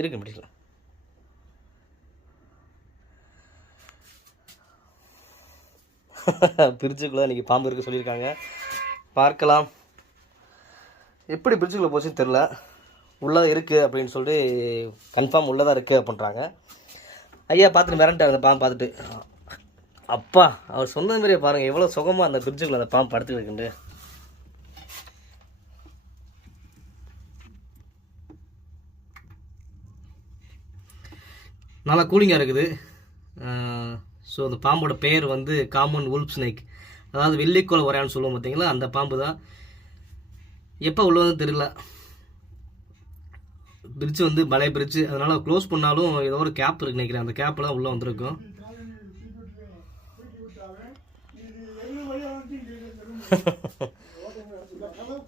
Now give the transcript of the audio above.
இருக்கு முடியல. பிரிட்ஜுக்குள்ளே இன்றைக்கி பாம்பு இருக்குது சொல்லியிருக்காங்க. பார்க்கலாம் எப்படி பிரிட்ஜுக்குள்ளே போச்சுன்னு தெரில. உள்ளே இருக்குது அப்படின்னு சொல்லிட்டு கன்ஃபார்ம் உள்ளதாக இருக்குது அப்படின்றாங்க. ஐயா பார்த்துட்டு மிரண்டார் அந்த பாம்பு பார்த்துட்டு. அப்பா அவர் சொன்ன மாதிரியே பாருங்கள் எவ்வளோ சுகமாக அந்த பிரிட்ஜுக்குள்ளே அந்த பாம்பு படுத்து இருக்குண்டு. நல்லா கூலிங்காக இருக்குது. ஸோ அந்த பாம்போட பெயர் வந்து காமன் உல்ஃப் ஸ்னேக், அதாவது வெள்ளிக்கோள வரையான்னு சொல்லுவோம் பார்த்தீங்களா, அந்த பாம்பு தான். எப்போ உள்ளது தெரியல. பிரிட்ஜ் வந்து பழைய பிரிட்ஜு, அதனால் க்ளோஸ் பண்ணாலும் ஏதோ ஒரு கேப் இருக்கு நினைக்கிறேன், அந்த கேப்பில் தான் உள்ளே வந்திருக்கும்.